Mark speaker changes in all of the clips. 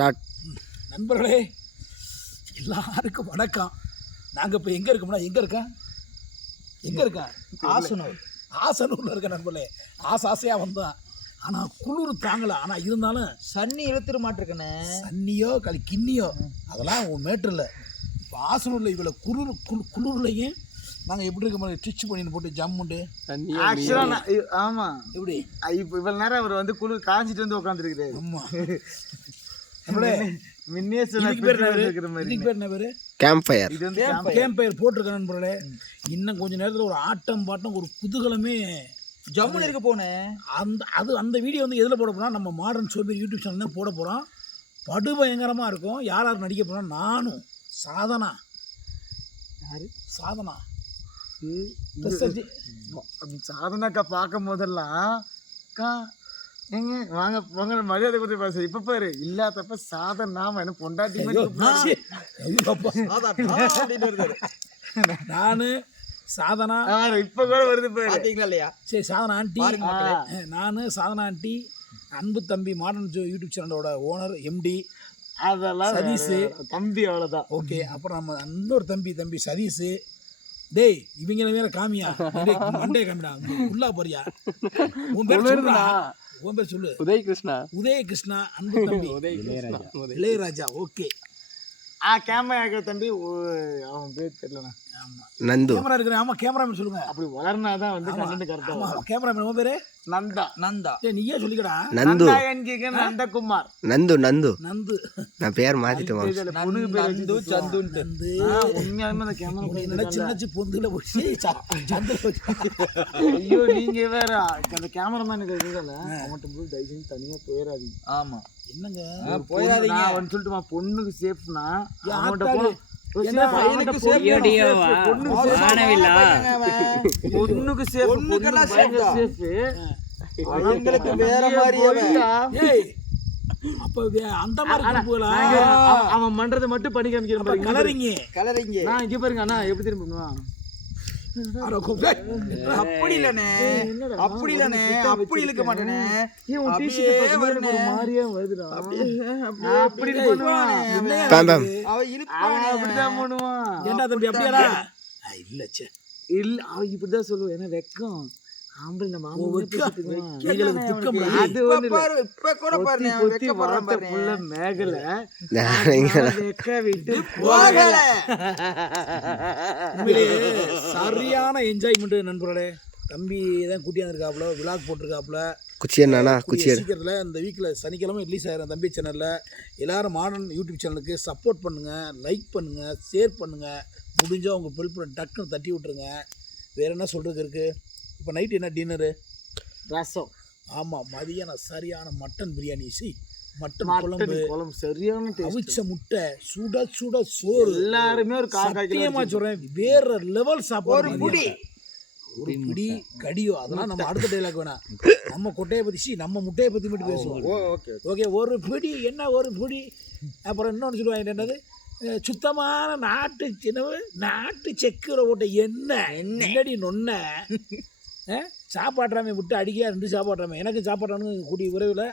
Speaker 1: Start
Speaker 2: நண்பர்களே எல்லாருக்கும் வணக்கம். நாங்கள் இப்போ எங்கே இருக்கோம்னா எங்கே இருக்கோம் எங்கே இருக்கோம் ஆசனூர். ஆசனூரில் இருக்க நண்பர்களே. ஆசை ஆசையாக வந்தோம் ஆனால் குளிர் தாங்கலை. ஆனால் இருந்தாலும்
Speaker 3: சன்னி இழுத்துட மாட்டிருக்கண்ணே
Speaker 2: தண்ணியோ களி கிண்ணியோ அதெல்லாம் உன் மேட்ரு இல்லை. இப்போ ஆசனூரில் இவ்வளோ குளிர் குளு குளிர்லையும் நாங்கள் எப்படி இருக்க மாதிரி ஸ்டிச் பண்ணின்னு போட்டு ஜம்முண்டு
Speaker 4: ஆக்சுவலா நான் இ- ஆமா.
Speaker 2: எப்படி?
Speaker 4: அ, இப்ப இவ்வளவு நேரம் அவர் வந்து குளிர் காஞ்சிட்டு வந்து உட்காந்துருக்கிறாரு
Speaker 2: ஆமாம் இன்னும் கொஞ்ச நேரத்தில் ஒரு ஆட்டம் பாட்டம் ஒரு குதூகலமே
Speaker 3: ஜம்முன்னு இருக்க போனேன்
Speaker 2: அந்த அது அந்த வீடியோ வந்து எதில் போட போகிறோம் நம்ம மாடர்ன் சோபியர் யூடியூப் சேனல் தான் போட போகிறோம் படுபயங்கரமாக இருக்கும். யார் யார் நடிக்க போகிறோம் நானும். சாதனா.
Speaker 4: யாரு?
Speaker 2: சாதனா.
Speaker 4: சாதனாக்கா பார்க்கும் போதெல்லாம் அக்கா ஏங்க வாங்க வாங்க மரியாதை கொடுத்து பேச. இப்ப பாரு இல்லாதப்ப சாதம் நாம என்ன பொண்டாட்டி.
Speaker 2: நானு சாதனா
Speaker 4: இப்ப கூட வருது
Speaker 3: பாத்தீங்களா இல்லையா?
Speaker 2: சரி சாதனா ஆண்டி.
Speaker 3: பாருங்க மக்களே.
Speaker 2: அஹ், நானு சாதனா ஆண்டி அன்பு தம்பி மாடர்ன் யூடியூப் சேனலோட ஓனர் எம்டி
Speaker 4: அதெல்லாம்
Speaker 2: சதீஷ்.
Speaker 4: தம்பி அவ்வளவுதான்.
Speaker 2: ஓகே அப்புறம் நம்ம இன்னொரு தம்பி தம்பி சதீஷ். டேய் இவங்கள வேற காமியா? மண்டே காமிடா. உள்ளா போறியா? உன் பேர் சொல்லுடா. உன் பேர் சொல்லு.
Speaker 1: உதய் கிருஷ்ணா
Speaker 2: உதய கிருஷ்ணா அன்பு தம்பி. இளையராஜா. ஓகே.
Speaker 4: ஆ கேமரா தம்பி அவன் பேர் தெரியலண்ணா.
Speaker 1: நந்து.
Speaker 2: கேமரா இருக்கிறேன் ஆமா கேமராமேன் சொல்லுங்க.
Speaker 4: அப்படி வளர்னாதான் வந்து கண்டென்ட் கரெக்டா
Speaker 2: ஆமா கேமராமேன் உன் பேரு?
Speaker 4: நந்தா.
Speaker 3: நந்தா.
Speaker 2: டேய் நீயே சொல்லிக்கடா.
Speaker 1: நந்து.
Speaker 4: நந்தா என்கிற நந்தகுமார்.
Speaker 1: நந்து நந்து.
Speaker 2: நந்து.
Speaker 1: நான் பேர் மாத்திட்டேன் மாம்ஸ்.
Speaker 4: இதுல பொண்ணுக்கு பேர்
Speaker 3: நந்து சந்துன்ட்டு.
Speaker 4: உண்மையாலுமே அந்த கேமரா
Speaker 2: உன்னை நினைச்சு நினைச்சு பொந்துல போச்சு. போச்சு.
Speaker 4: ஐயோ நீங்க வேற. அந்த கேமராமேன் இருக்குதுல்ல அவன்கிட்ட போய் தயவு தனியா போயிடாதீங்க.
Speaker 3: ஆமா.
Speaker 2: என்னங்க?
Speaker 3: போயிடாதீங்க.
Speaker 4: நான் அவன் சொல்லிட்டுமா பொண்ணுக்கு சேஃப்னா அவன்கிட்ட
Speaker 2: ஆத்தாடி?
Speaker 4: பொண்ணுக்கு safe.
Speaker 3: அவங்களுக்கு வேற மாதிரியே
Speaker 2: அப்ப அந்த மாதிரி குரூப்புகளா
Speaker 4: அவன் பண்றதை மட்டும் பண்ணி காமிக்கிறேன் பாருங்க.
Speaker 2: கலரிங்க
Speaker 3: கலரிங்க
Speaker 4: நான் இங்க பாருங்க அண்ணா. எப்படி திரும்ப பண்ணுவான்?
Speaker 3: அப்படி இல்லனே. அப்படி இல்லனே. அப்படி இழுக்க மாட்டேனே.
Speaker 4: மாதிரியா வருதுடா.
Speaker 3: அப்படியே
Speaker 4: அப்படி அப்படிதான் பண்ணுவான்.
Speaker 2: இல்ல சே
Speaker 4: இல்ல அவன் இப்படிதான் சொல்லுவான். ஏன்னா வெக்கம்.
Speaker 2: சரியான என்ஜாய்மெண்ட் நண்பர்களே. தம்பி தான் கூட்டியாந்துருக்காப்புல விளாக் போட்டிருக்காப்புல.
Speaker 1: குச்சி என்னண்ணா குச்சி
Speaker 2: சீக்கிரத்தில் இந்த வீக்கில் சனிக்கிழமை ரிலீஸ் ஆகிற தம்பி சேனலில் எல்லாரும் மாடர்ன் யூடியூப் சேனலுக்கு சப்போர்ட் பண்ணுங்கள் லைக் பண்ணுங்கள் ஷேர் பண்ணுங்கள் முடிஞ்சால் உங்கள் பெல் பண்ண டக்குன்னு தட்டி விட்ருங்க வேறு என்ன சொல்கிறதுக்கு இருக்குது இப்போ நைட் என்ன டின்னரு
Speaker 4: ரசம்.
Speaker 2: ஆமாம் மதியானம் சரியான மட்டன் பிரியாணி சி மட்டன் குழம்பு
Speaker 4: குழம்பு சரியான டேஸ்ட்
Speaker 2: அவிச்ச முட்டை சுட சுட சோறு.
Speaker 4: எல்லாருமே ஒரு காக்கா கிலோ
Speaker 2: சத்தியமா சொல்றேன் வேற லெவல் சாப்பாடு
Speaker 3: ஒரு புடி.
Speaker 2: ஒரு பிடி கடியோ அதெல்லாம் நம்ம அடுத்த டைலாக் வேணாம் நம்ம கொட்டையை பத்தி சி நம்ம முட்டையை பத்தி மட்டும் பேசுவோம்.
Speaker 3: ஓகே
Speaker 2: ஓகே ஒரு பிடி என்ன ஒரு பிடி? அப்புறம் இன்னொன்று சொல்லுவாங்க என்னது? சுத்தமான நாட்டு சின்னவு நாட்டு செக்குற ஓட்ட எண்ணெய். என்னடி நொன்ன சாப்பாடுறாமே விட்டு அடிக்க ரெண்டு சாப்பாடுறாமே எனக்கு சாப்பாடுறானு கூடிய விரைவில்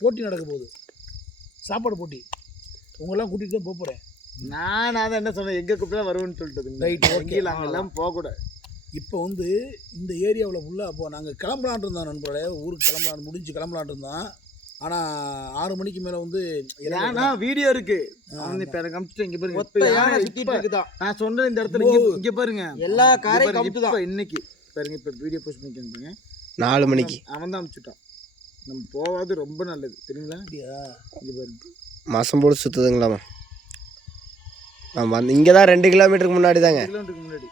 Speaker 2: போட்டி நடக்க போகுது. சாப்பாடு போட்டி. உங்களெல்லாம் கூட்டிகிட்டு தான் போக போகிறேன்
Speaker 4: நான் அதான் என்ன சொன்னேன் எங்க கூப்பிட்டா வருவேன்னு சொல்லிட்டு
Speaker 2: Right, okay.
Speaker 4: வங்கியில் அவங்க எல்லாம் போக கூடாது
Speaker 2: இப்போ வந்து இந்த ஏரியாவில் ஃபுல்லாக அப்போ நாங்கள் கிளம்பலான் இருந்தோம் நண்பர்களே. ஊருக்கு கிளம்பலான் முடிஞ்சு கிளம்பலான் இருந்தோம் ஆனால் ஆறு மணிக்கு மேலே வந்து
Speaker 4: ஏன்னா வீடியோ இருக்கு. இப்ப எனக்கு அனுப்பிச்சிட்டு இங்க பாருங்க. நான் சொன்ன இந்த இடத்துல இங்க பாருங்க.
Speaker 3: எல்லா காரையும்
Speaker 4: இன்னைக்கு. பாருங்க இப்ப வீடியோ போஸ்ட் பண்ணிக்கிறேன் பாருங்க.
Speaker 1: நாலு மணிக்கு.
Speaker 4: அவன் தான் அனுப்பிச்சுட்டான் நம்ம போவாது ரொம்ப நல்லது. தெரியுங்களா?
Speaker 2: அப்படியா?
Speaker 4: இங்க பாருங்க.
Speaker 1: மாதம் போட்டு சுற்றுதுங்களாமா நான் வந்து இங்கே தான் ரெண்டு கிலோமீட்டருக்கு முன்னாடி தாங்க.
Speaker 4: கிலோமீட்டருக்கு முன்னாடி.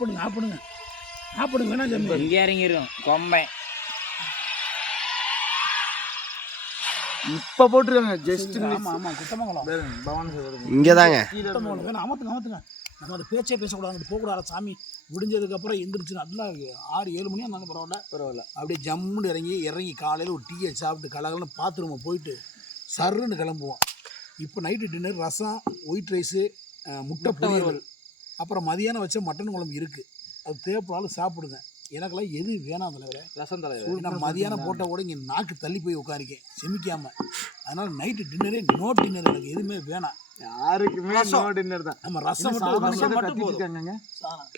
Speaker 2: பண்ணுங்க ஆஃப் பண்ணுங்க வேணாம் தம்பி
Speaker 5: இங்கே இறங்கிடும் கொம்பை
Speaker 4: இப்ப போட்டுருக்காங்க ஜஸ்ட்
Speaker 2: ஆமாம் ஆமாம் குத்தமங்கலம்
Speaker 4: பவானி சார்
Speaker 2: குத்தமங்கலம்
Speaker 1: இங்கே
Speaker 2: வேணாம் அமத்துங்க அமத்துங்க நம்ம அந்த பேச்சே பேசக்கூடாது போகக்கூடாது சாமி விடிஞ்சதுக்கப்புறம் எந்திரிச்சு நல்லா ஆறு ஏழு மணி இருந்தாங்க பரவாயில்ல.
Speaker 4: பரவாயில்ல.
Speaker 2: அப்படியே ஜம்முன்னு இறங்கி இறங்கி காலையில் ஒரு டீயை சாப்பிட்டு கலகலன்னு பாத்ரூமை போயிட்டு சர்ருன்னு கிளம்புவோம். இப்போ நைட்டு டின்னர் ரசம் ஒயிட் ரைஸு முட்டை பொரியல். அப்புறம் மதியானம் வச்ச மட்டன் குழம்பு இருக்குது அது தேவைப்படாலும் சாப்பிடுங்க. எனக்கெல்லாம் எது வேணாம் தலைவரே.
Speaker 3: ரசம் தலைவர்.
Speaker 2: நான் மதியானம் போட்ட கூட இங்கே நாக்கு தள்ளி போய் உட்காரிக்கேன் செமிக்காம. அதனால நைட்டு டின்னரே நோ டின்னர் எனக்கு எதுவுமே வேணாம்.
Speaker 4: யாருக்குமே நோ டின்னர் தான்.
Speaker 2: நம்ம ரசம் மட்டும் ரசம். மட்டும் Sadhana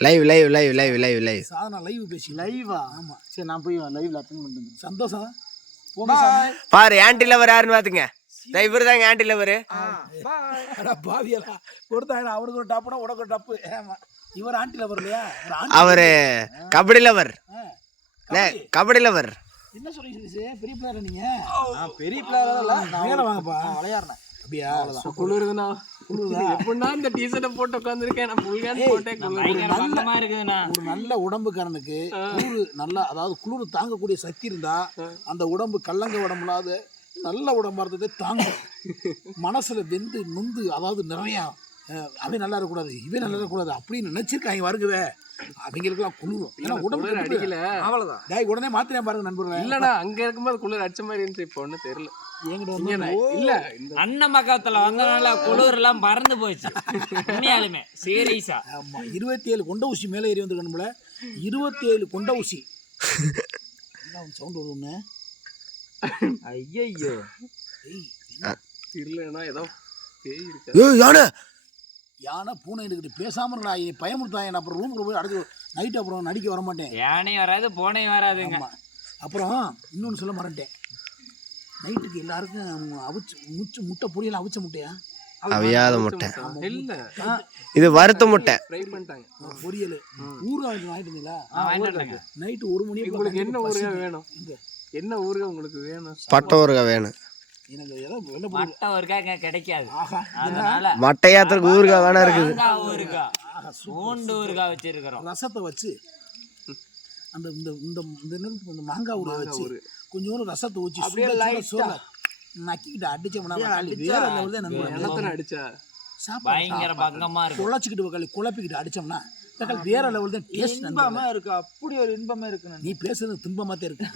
Speaker 1: live live live live live live
Speaker 2: Sadhana live பேசி
Speaker 4: லைவா
Speaker 2: ஆமா.
Speaker 4: சரி நான் போய் லைவ்ல அட்டன் பண்ணிட்டு
Speaker 2: சந்தோஷம்.
Speaker 1: பாரு ஆன்டி லவர் யாருன்னு பாத்துங்க இவர் தாங்க ஆன்டி லவர்
Speaker 2: பாவியலா. அவனுக்கு ஒரு டப்புனா உனக்கு ஒரு டப்பு. இவர் ஆண்டி
Speaker 1: அவரு கபடி லவர்.
Speaker 2: கபடி.
Speaker 1: லவர்.
Speaker 2: என்ன பெரிய நீங்க
Speaker 3: இல்ல.
Speaker 2: வாங்கப்பா.
Speaker 3: விளையாடுறேன்.
Speaker 2: அப்படியா?
Speaker 5: குளிருதுண்ணா.
Speaker 2: குளிருதா?
Speaker 5: எப்படின்னா இந்த டிஷர்ட்டை போட்டு உட்காந்துருக்கேன் நான் புல்கான் போட்டே குளிர்.
Speaker 2: ஒரு நல்ல உடம்புக்காரனுக்கு குளிர் நல்லா அதாவது குளிர் தாங்கக்கூடிய சக்தி இருந்தா அந்த உடம்பு கல்லங்க உடம்புலாத. நல்ல உடம்பா இருந்ததே தாங்கும். மனசுல வெந்து நொந்து அதாவது நிறையா அவன் நல்லா இருக்கக்கூடாது இவன் நல்லா இருக்கக்கூடாது அப்படின்னு நினைச்சிருக்காங்க வருகுவே. அவங்களுக்குலாம் குளிரும். ஏன்னா உடம்பு
Speaker 5: அடிக்கல.
Speaker 3: அவ்வளவுதான்.
Speaker 2: டேய் உடனே மாத்திரையா பாருங்க நண்பர்களே.
Speaker 5: இல்லண்ணா அங்க இருக்கும்போது குளிர் அடிச்ச மாதிரி இருந்துச்சு இப்போ ஒண்ணும் தெரியல. இல்ல
Speaker 6: அண்ணன் பக்கத்துல வந்தனால குளிர் எல்லாம் பறந்து போச்சு உண்மையாலுமே சீரியஸா.
Speaker 2: ஆமா இருபத்தி ஏழு கொண்ட ஊசி மேலே ஏறி வந்துருக்கணும்ல இருபத்தி ஏழு கொண்ட ஊசி. சவுண்ட் வருது ஒன்று
Speaker 3: ஐயோ
Speaker 5: தெரியலண்ணா ஏதோ பேய் இருக்கு
Speaker 1: ஏய் யானை?
Speaker 2: யானை பூனை எடுக்கிட்டு பேசாம இருக்கா பயமுறுத்தாங்க நான் அப்புறம் ரூமுக்கு போய் அடைச்சு நைட் அப்புறம் நடிக்க வர மாட்டேன்.
Speaker 6: யானையும் வராது பூனையும் வராதுங்க.
Speaker 2: அப்புறம் இன்னொன்று சொல்ல மறந்துட்டேன். நைட்டுக்கு எல்லாருக்கும் அவிச்சு முச்சு முட்டை பொரியலாம் அவிச்ச முட்டையா?
Speaker 1: அவியாத முட்டை.
Speaker 5: இல்ல.
Speaker 1: இது வறுத்த முட்டை.
Speaker 2: பொரியல். ஊறுகாய் வாங்கிட்டு நைட்டு ஒரு மணி
Speaker 5: உங்களுக்கு என்ன ஊருகா வேணும்? என்ன ஊருகா உங்களுக்கு வேணும்?
Speaker 1: பட்டை ஊறுகாய் வேணும்.
Speaker 6: கிடைக்காது.
Speaker 1: மட்டையாத்திரக்கு ஊறுகாய் வேணா இருக்குது.
Speaker 6: தேங்காய் ஊறுகா
Speaker 2: ஆஹா
Speaker 6: பூண்டு ஊறுகா வச்சிருக்கிறோம்.
Speaker 2: ரசத்தை வச்சு அந்த இந்த இந்த மாங்காய் ஊற வச்சு கொஞ்சோண்டு ரசத்தை ஊற்றி
Speaker 3: அப்படியே
Speaker 2: நக்கிக்கிட்டு அடிச்சோம்னா வேற லெவல் தான் நண்பர்
Speaker 5: எண்ணத்தனை அடிச்சா?
Speaker 6: பயங்கர பங்கமா இருக்கும்
Speaker 2: குழச்சிக்கிட்டு வக்காளி குழப்பிக்கிட்டு அடிச்சோம்னா வக்காளி வேற லெவல் தான் டேஸ்ட்
Speaker 3: இன்பமா இருக்கு. அப்படி ஒரு இன்பமா இருக்கு
Speaker 2: நீ பேசுறது துன்பமா தான் இருக்கு.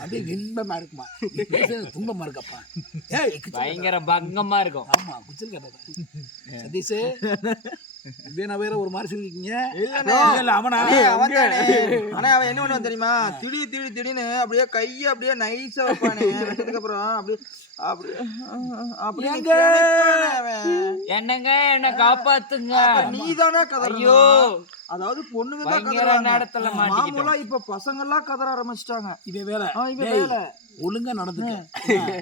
Speaker 2: அப்படியே இன்பமா இருக்குமா? நீ பேசுறது துன்பமா இருக்கப்பா.
Speaker 6: பயங்கர பங்கமா இருக்கும்.
Speaker 2: ஆமா குச்சல் கேட்டதா சதீஷ் வேணா வேற ஒரு மாதிரி சொல்லிருக்கீங்க. இல்ல அவனா?
Speaker 3: அண்ணே, அவன் என்ன பண்ணுவான் தெரியுமா? திடீர் திடீர் திடீர்னு அப்படியே கையை அப்படியே நைஸா வைப்பானே. அப்புறம் அப்படியே.
Speaker 6: என்னங்க என்ன காப்பாத்துங்க.
Speaker 3: கதறணும்.
Speaker 6: ஐயோ.
Speaker 3: அதாவது பொண்ணுங்க தான்.
Speaker 6: நேரத்துல மாட்டிக்கிட்டோம்.
Speaker 3: மாமூலா இப்ப பசங்க எல்லாம் கதற ஆரம்பிச்சிட்டாங்க.
Speaker 2: இவன் வேலை.
Speaker 3: இவன் வேலை.
Speaker 2: ஒழுங்கா நடந்துக்க.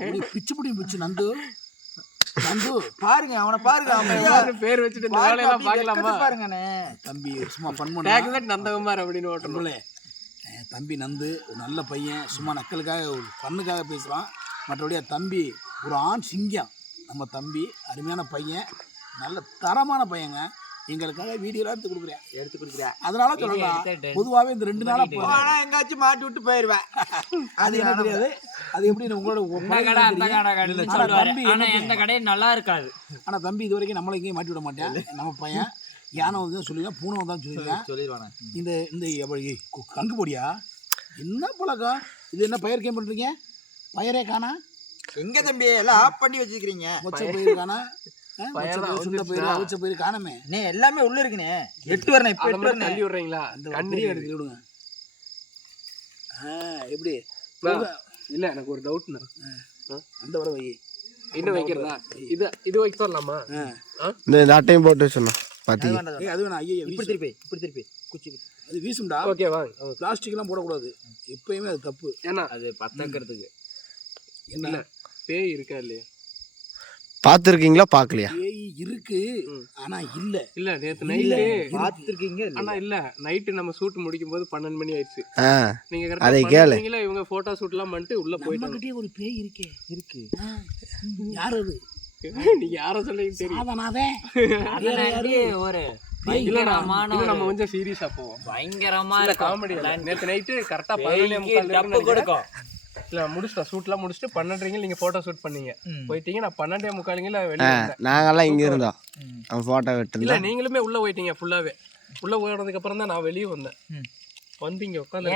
Speaker 2: ஒரு பிச்சு பிடி பிச்சு நந்து. நந்து
Speaker 3: பாருங்க அவனை பாருங்க அவன்
Speaker 5: எல்லாரும் பேர் வச்சுட்டு இந்த
Speaker 3: பாருங்க,
Speaker 5: வேலையெல்லாம் பார்க்கலாமா?
Speaker 3: பாருங்கண்ணே.
Speaker 2: தம்பி சும்மா ஃபன் பண்ண.
Speaker 5: நந்தகுமார் அப்படின்னு ஓட்டணும்.
Speaker 2: நம்மளே அஹ், தம்பி நந்து ஒரு நல்ல பையன் சும்மா நக்கலுக்காக ஒரு பண்ணுக்காக பேசுகிறான் மற்றபடி தம்பி ஒரு ஆண் சிங்கம். நம்ம தம்பி அருமையான பையன் நல்ல தரமான பையங்க. எங்களுக்காக வீடியோலாம் எடுத்து கொடுக்குறேன்.
Speaker 3: எடுத்து கொடுக்குறேன்
Speaker 2: அதனால சொல்லலாம். பொதுவாகவே இந்த ரெண்டு நாளா போ-
Speaker 3: ஆனா எங்காச்சும் மாட்டி விட்டு போயிருவேன்.
Speaker 2: அது என்ன தெரியாது. அது எப்படி உங்களோட
Speaker 6: இந்த கடை நல்லா இருக்காது.
Speaker 2: ஆனால் தம்பி இது வரைக்கும் நம்மளை எங்கேயும் மாட்டி விட மாட்டேன். நம்ம பையன் யானை வந்து சொல்லிடுவேன் பூனை வந்தான்னு சொல்லிடுவேன்.
Speaker 3: சொல்லிடுவானே
Speaker 2: இந்த இந்த கங்கு பொடியா? என்ன பழக்கம்? இது என்ன பயிர் கேம் பண்ணுறீங்க பயிரே காணா?
Speaker 3: எங்க தம்பி? எல்லாம் ஆஃப் பண்ணி வச்சிருக்கீங்க
Speaker 2: மொச்ச பயிர். காணா? சுண்ட பயிர்? அவிச்ச பயிர் காணமே.
Speaker 3: அண்ணே எல்லாமே உள்ள இருக்குண்ணே. எட்டு வரணும் இப்ப எட்டு வரணும்.
Speaker 5: தள்ளி விடுறீங்களா?
Speaker 2: அந்த பெரிய இடத்துல விடுங்க ஆ எப்படி?
Speaker 5: இல்ல எனக்கு ஒரு டவுட்ண்ணா
Speaker 2: அந்த வர வை.
Speaker 5: இன்னும் வைக்கிறதா? இது இது வைக்க வரலாமா?
Speaker 2: ஆ.
Speaker 1: இந்த அட்டையும் போட்டு சொன்னோம் பாத்தீங்க
Speaker 2: ஏய் அது வேணாம். ஐயோ
Speaker 3: இப்படி திருப்பி இப்படி திருப்பி. குச்சி.
Speaker 2: அது வீசும்டா.
Speaker 5: ஓகே வாங்க.
Speaker 2: பிளாஸ்டிக்லாம் போடக்கூடாது. எப்பயுமே அது தப்பு.
Speaker 5: ஏன்னா
Speaker 6: அது பத்தக்கிறதுக்கு
Speaker 2: என்ன
Speaker 5: பேய் இருக்கா இல்லையா?
Speaker 1: பார்த்துருக்கீங்களா பார்க்கலையா
Speaker 2: பேய் இருக்கு. ஆனா இல்ல.
Speaker 5: இல்ல நேத்து. நைட்டு
Speaker 3: பார்த்துருக்கீங்க
Speaker 5: ஆனா இல்ல. நைட்டு நம்ம ஷூட் முடிக்கும் போது பன்னெண்டு மணி ஆயிடுச்சு. நீங்க
Speaker 1: அதை கேளு.
Speaker 5: இவங்க போட்டோ ஷூட் எல்லாம் பண்ணிட்டு உள்ள போயிட்டாங்க.
Speaker 2: நம்மகிட்டயே ஒரு பேய் இருக்கே.
Speaker 3: இருக்கு.
Speaker 2: யார் அது?
Speaker 5: நீங்க யார சொல்றீங்க தெரியும்
Speaker 6: ஒரு
Speaker 5: நம்ம கொஞ்சம் சீரியஸா போவோம்.
Speaker 6: பயங்கரமா
Speaker 5: காமெடி நேத்து நைட்டு கரெக்டா பதினொன்னே முக்கால்
Speaker 6: கொடுக்கும்.
Speaker 5: இல்ல முடிச்சிட்டோம் ஷூட்லாம் முடிச்சுட்டு பன்னெண்டரைங்க நீங்க போட்டோ ஷூட் பண்ணீங்க. போயிட்டீங்க நான் பன்னெண்டே முக்காலுங்கள வெளியே
Speaker 1: நாங்கெல்லாம் இங்கே இருந்தோம். அவன் ஃபோட்டோ
Speaker 5: இல்ல
Speaker 1: விட்டுருந்தோம்
Speaker 5: நீங்களுமே உள்ள போயிட்டீங்க ஃபுல்லாவே உள்ள போனதுக்கு அப்புறம் தான் நான் வெளியே வந்தேன். வந்து இங்க உட்காந்து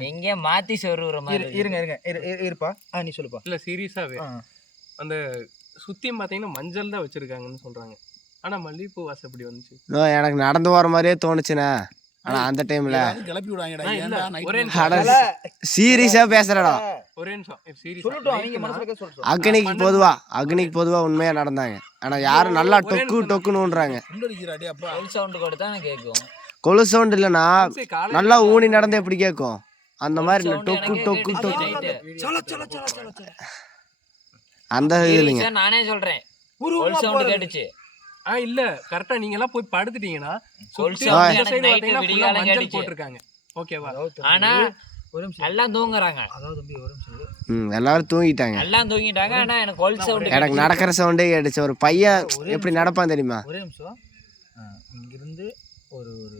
Speaker 6: எங்கேயோ மாத்தி சொருகுற மாதிரி
Speaker 3: இரு- இருங்க இருங்க. இரு- இரு- இருப்பா. ஆ நீ சொல்லுப்பா.
Speaker 5: இல்ல சீரியஸாவே
Speaker 3: ஆ.
Speaker 5: அந்த சுத்தியும் பாத்தீங்கன்னா மஞ்சள் தான் வச்சிருக்காங்கன்னு சொல்றாங்க. ஆனா மல்லிகைப்பூ வாசம் எப்படி வந்துச்சு
Speaker 1: எனக்கு நடந்து போகிற மாதிரியே தோணுச்சுண்ணே. ஆனால் அந்த டைமில்
Speaker 2: எல்லாரும் கிளப்பி விடுவாங்கடா.
Speaker 5: இல்ல,
Speaker 2: ஏன்டா
Speaker 5: ஒரே நிமிஷம். சீரியஸ்
Speaker 1: அக்னிக்கு பொதுவா அக்னிக்கு பொதுவா உண்மையா நடந்தாங்க. ஆனா யாரும் நல்லா டொக்கு டொக்குன்னுன்றாங்க கொலு சவுண்ட் இல்லைன்னா
Speaker 5: காலையில
Speaker 1: நல்லா ஊனி நடந்து எப்படி கேட்கும்? அந்த மாதிரி டொக்கு டொக்கு டொக்கு. அந்த இது இல்லைங்க.
Speaker 6: நானே சொல்றேன்.
Speaker 2: ஒரு
Speaker 6: ஒரு சவுண்ட் கேட்டுச்சு.
Speaker 5: ஆ இல்ல. கரெக்டா நீங்க எல்லாம் போய் படுத்துட்டீங்கன்னா மஞ்சள். போட்டிருக்காங்க. ஓகேவா
Speaker 6: ஆனா
Speaker 3: ஒரு நிமிஷம்.
Speaker 6: எல்லாம் தூங்குறாங்க.
Speaker 3: அதாவது தம்பி ஒரு நிமிஷம்
Speaker 1: ம் எல்லாரும் தூங்கிட்டாங்க.
Speaker 6: எல்லாம் தூங்கிட்டாங்க ஆனா எனக்கு கொல் சவுண்ட்
Speaker 1: எனக்கு நடக்கிற சவுண்டே கேட்டுச்சு. ஒரு பையன் எப்படி நடப்பான் தெரியுமா?
Speaker 3: ஒரே நிமிஷம். இங்கிருந்து ஒரு ஒரு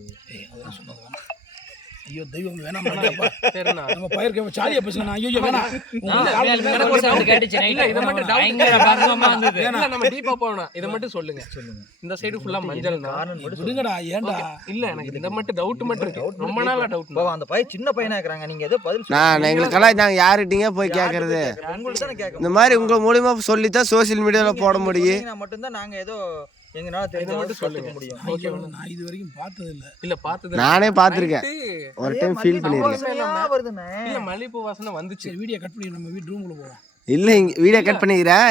Speaker 2: ஐயோ தெய்வம் வேணாம்.
Speaker 5: சரிண்ணா.
Speaker 2: நம்ம பயிர்க்க சாலியா ஐயோ வேணாம்.
Speaker 5: இதை மட்டும்
Speaker 6: பயங்கர பங்கமா இருந்தது.
Speaker 5: இல்ல நம்ம டீப்பா போகணும். இதை மட்டும் சொல்லுங்க. சொல்லுங்க. இந்த சைடு ஃபுல்லா மஞ்சள்
Speaker 3: மட்டும்
Speaker 2: விடுங்கடா ஏன்டா
Speaker 5: இல்ல எனக்கு இதை மட்டும் டவுட் மட்டும் இருக்கு. ரொம்ப நாளா டவுட்
Speaker 3: பாவம் அந்த பையன் சின்ன பையனா இருக்கிறாங்க. நீங்க ஏதோ பதில்
Speaker 1: நான் எங்களுக்கெல்லாம் நாங்கள் யாருக்கிட்டீங்க போய்
Speaker 3: தானே கேட்க
Speaker 1: இந்த மாதிரி உங்க மூலியமா சொல்லித்தான் சோசியல் மீடியாவில் போட முடியும்.
Speaker 3: சொன்னீங்கன்னா மட்டும்தான் நாங்க ஏதோ எங்கனால தெரிஞ்ச மட்டும் சொல்லுங்க. முடியும்.
Speaker 2: ஐயோ, நான் இது வரைக்கும் பார்த்தது இல்ல
Speaker 5: இல்ல பார்த்தது
Speaker 1: நானே பார்த்துருக்கேன். ஒரு டைம் ஃபீல்
Speaker 3: வருதுண்ணே.
Speaker 5: இல்ல மல்லிகைப்பூ வாசனை வந்துச்சு.
Speaker 2: வீடியோ கட் பண்ணி நம்ம வீட்டு ரூமுக்குள்ள போவோம்
Speaker 1: இல்லை இங்கே வீடியோ கட் பண்ணிக்கிறேன்.